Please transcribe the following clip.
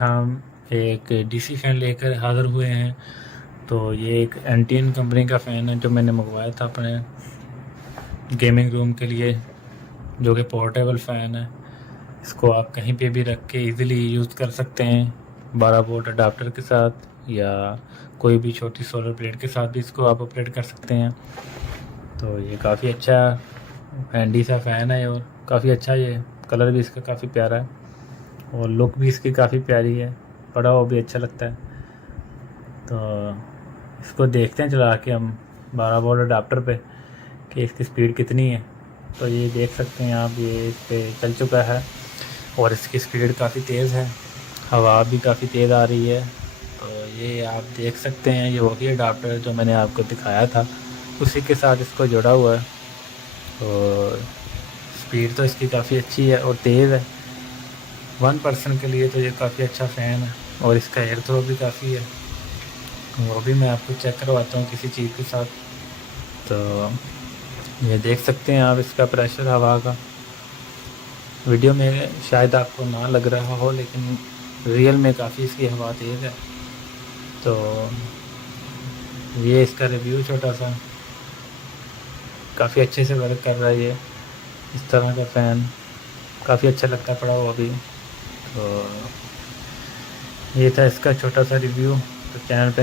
हम एक DC fan लेकर हाज़िर हुए हैं। तो ये एक एंटियन कंपनी का फ़ैन है जो मैंने मंगवाया था अपने गेमिंग रूम के लिए, जो कि पोर्टेबल फ़ैन है। इसको आप कहीं पे भी रख के इजीली यूज़ कर सकते हैं 12 वोल्ट अडाप्टर के साथ, या कोई भी छोटी सोलर प्लेट के साथ भी इसको आप ऑपरेट कर सकते हैं। तो ये काफ़ी अच्छा हैंडी सा फ़ैन है और काफ़ी अच्छा, ये कलर भी इसका काफ़ी प्यारा है और लुक भी इसकी काफ़ी प्यारी है, पड़ा हुआ भी अच्छा लगता है। तो इसको देखते हैं चला के हम 12 वोल्ट अडाप्टर पे कि इसकी स्पीड कितनी है। तो ये देख सकते हैं आप, ये इस पर चल चुका है और इसकी स्पीड काफ़ी तेज़ है, हवा भी काफ़ी तेज़ आ रही है। तो ये आप देख सकते हैं, ये वही अडाप्टर जो मैंने आपको दिखाया था, उसी के साथ इसको जुड़ा हुआ है। और स्पीड तो इसकी काफ़ी अच्छी है और तेज़ है। 1 पर्सन के लिए तो ये काफ़ी अच्छा फ़ैन है और इसका एयर थ्रो भी काफ़ी है। वो भी मैं आपको चेक करवाता हूँ किसी चीज़ के साथ। तो ये देख सकते हैं आप इसका प्रेशर हवा का। वीडियो में शायद आपको ना लग रहा हो, लेकिन रियल में काफ़ी इसकी हवा तेज़ है। तो ये इसका रिव्यू छोटा सा, काफ़ी अच्छे से वर्क कर रहा है ये। इस तरह का फ़ैन काफ़ी अच्छा लगता है पड़ा हुआ भी। तो ये था इसका छोटा सा रिव्यू। तो चैनल पे